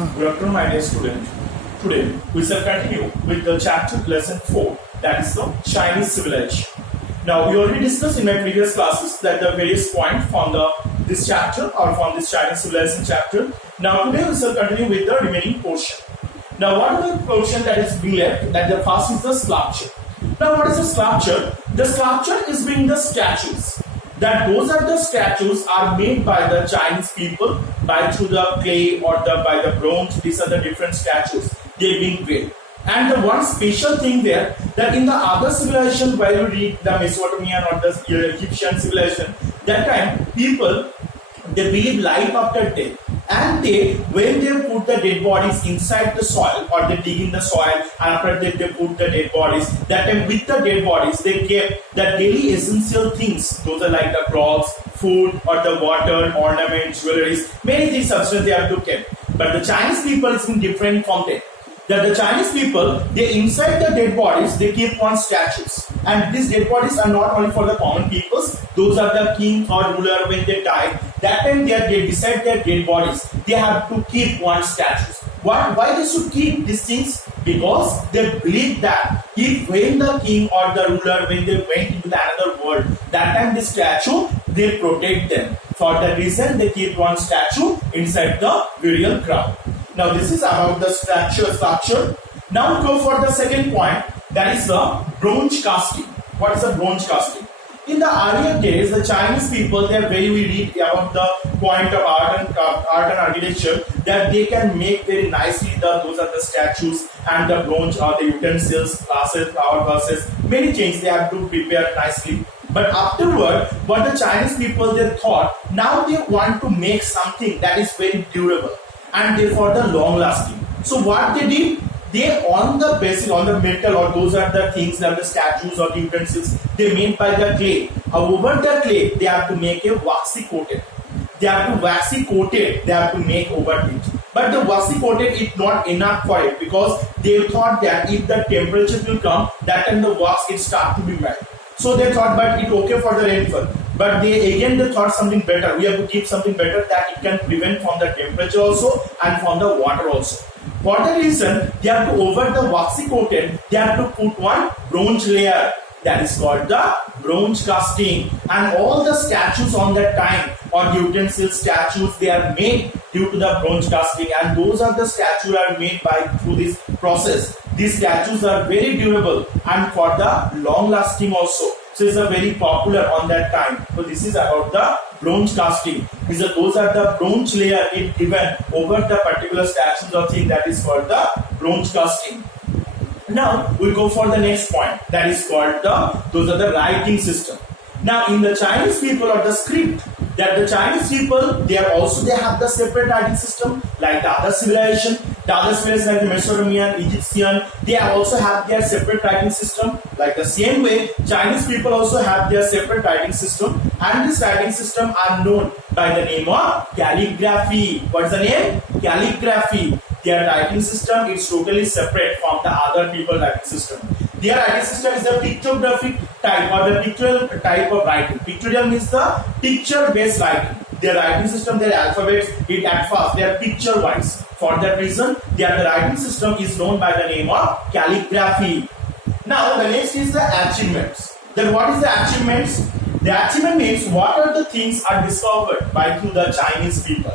Good afternoon, my dear student. Today we shall continue with the chapter lesson 4, that is the Chinese civilization. Now we already discussed in my previous classes that the various points from this chapter or from this Chinese civilization chapter. Now today we shall continue with the remaining portion. Now what is the portion that is being left? That the first is the sculpture. Now what is the sculpture? The sculpture is being the statues. That those are the statues are made by the Chinese people by through the clay or by the bronze. These are the different statues they being made. And the one special thing there that in the other civilization, while you read the Mesopotamian or the Egyptian civilization, that time people they believe life after death. And they, when they put the dead bodies inside the soil or they dig in the soil, and after that they put the dead bodies, that time with the dead bodies they kept the daily essential things. Those are like the clothes, food or the water, ornaments, jewelries, many things substance they have to keep. But the Chinese people is different from that. That the Chinese people, they inside the dead bodies, they keep one statues. And these dead bodies are not only for the common peoples, those are the king or ruler when they die. That time they beside their dead bodies, they have to keep one statues. Why they should keep these things? Because they believe that if when the king or the ruler, when they went into the another world, that time the statue, they protect them. For that reason, they keep one statue inside the burial ground. Now this is about the structure. Now go for the second point, that is the bronze casting. What is the bronze casting? In the earlier days, the Chinese people, they are very read about the point of art and architecture, that they can make very nicely those are the statues and the bronze or the utensils, glasses, flower vases, many things they have to prepare nicely. But afterward, what the Chinese people they thought, now they want to make something that is very durable and therefore the long lasting. So what they did, they on the basis on the metal or those are the things that the statues or the utensils they made by the clay. Over the clay they have to make a waxy coated. They have to waxy coated. They have to make over it. But the waxy coated is not enough for it because they thought that if the temperature will come, that time the wax it start to be melt. So they thought, but it's okay for the rainfall. But they thought something better. We have to keep something better that it can prevent from the temperature also and from the water also. For that reason, they have to over the waxy coated, they have to put one bronze layer that is called the bronze casting. And all the statues on that time or the utensil statues they are made due to the bronze casting, and those are the statues are made by through this process. These statues are very durable and for the long lasting also. So it's a very popular on that time. So this is about the bronze casting. Those are the bronze layer it given over the particular statues or thing that is called the bronze casting. Now we go for the next point, that is called those are the writing system. Now in the Chinese people or the script, that the Chinese people they have the separate writing system like the other civilization. The other civilization like the Mesopotamian, Egyptian, they also have their separate writing system. Like the same way, Chinese people also have their separate writing system, and this writing system are known by the name of calligraphy. What is the name? Calligraphy. Their writing system is totally separate from the other people writing system. Their writing system is the pictographic type or the pictorial type of writing. Pictorial means the picture-based writing. Their writing system, their alphabets, at first they are picture-wise. For that reason, their writing system is known by the name of calligraphy. Now the next is the achievements. Then what is the achievements? The achievement means what are the things are discovered by through the Chinese people.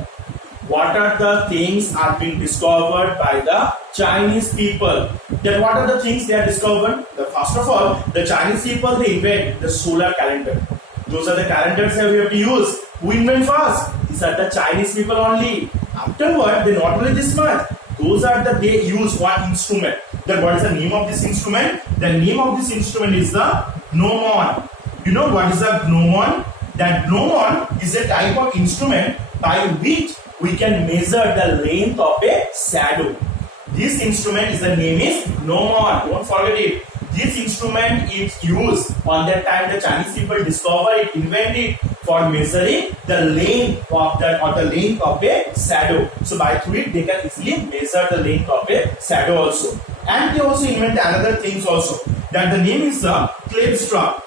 What are the things are being discovered by the Chinese people? Then what are the things they are discovered? First of all, the Chinese people they invent the solar calendar. Those are the calendars that we have to use. Who invent first? These are the Chinese people only. Afterward, they not only this much. They use one instrument. Then what is the name of this instrument? The name of this instrument is the gnomon. You know what is a gnomon? That gnomon is a type of instrument by which we can measure the length of a shadow. This instrument is the name is gnomon. Don't forget it. This instrument is used on that time the Chinese people discover it, invent it for measuring the length of a shadow. So by through it they can easily measure the length of a shadow also. And they also invent another things also. That the name is the clepsydra.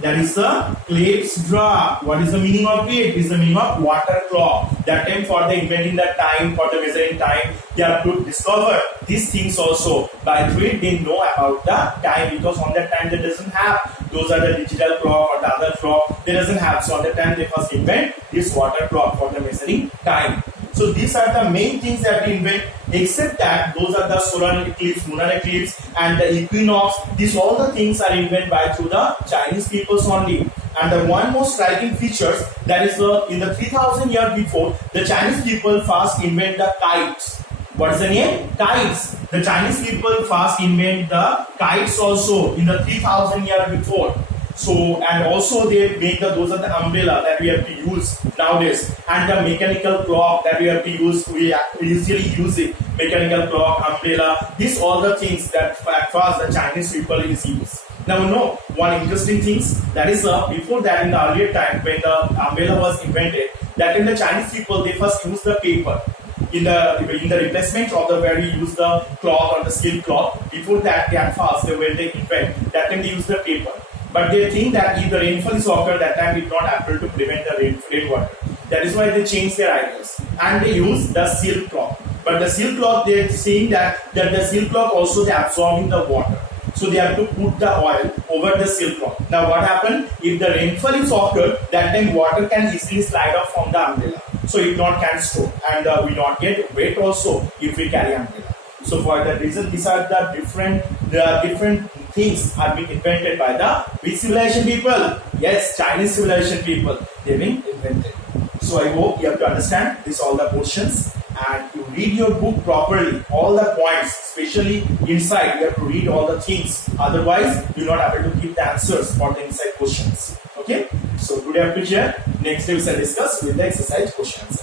That is the Clepsydra. What is the meaning of it? It is the meaning of water clock. That time for the inventing the time, for the measuring time, they have to discover these things also. By through it, they know about the time, because on that time they doesn't have those are the digital clock or the other clock. They doesn't have. So on that time they first invent this water clock for the measuring time. So these are the main things that we invent, except that those are the solar eclipse, lunar eclipse, and the equinox. These all the things are invented by through the Chinese peoples only. And the one most striking features, that is in the 3000 years before, the Chinese people first invent the kites. What is the name? Kites. The Chinese people first invent the kites also in the 3000 years before. So, and also they make those are the umbrella that we have to use nowadays, and the mechanical clock that we have to use. We usually use it. Mechanical clock, umbrella. These all the things that at first the Chinese people is use. Now, one interesting things, that is before that, in the earlier time when the umbrella was invented, that in the Chinese people they first used the paper. In the replacement of the where you use the cloth or the silk cloth. Before that, at first when they invent, that time they use the paper. But they think that if the rainfall is occurred, that time it's not able to prevent the rainwater. That is why they change their ideas and they use the silk cloth. But the silk cloth, they're saying that the silk cloth also they absorbing the water. So they have to put the oil over the silk cloth. Now what happened? If the rainfall is occurred, that time water can easily slide off from the umbrella. So it not can store, and we not get wet also if we carry umbrella. So for that reason, these are the different things are being invented by the which civilization people? Yes, Chinese civilization people. They've been invented. So I hope you have to understand this all the questions, and you read your book properly. All the points, especially inside, you have to read all the things. Otherwise, you're not able to give the answers for the inside questions. Okay. So today up to here. Next day we shall discuss with the exercise questions.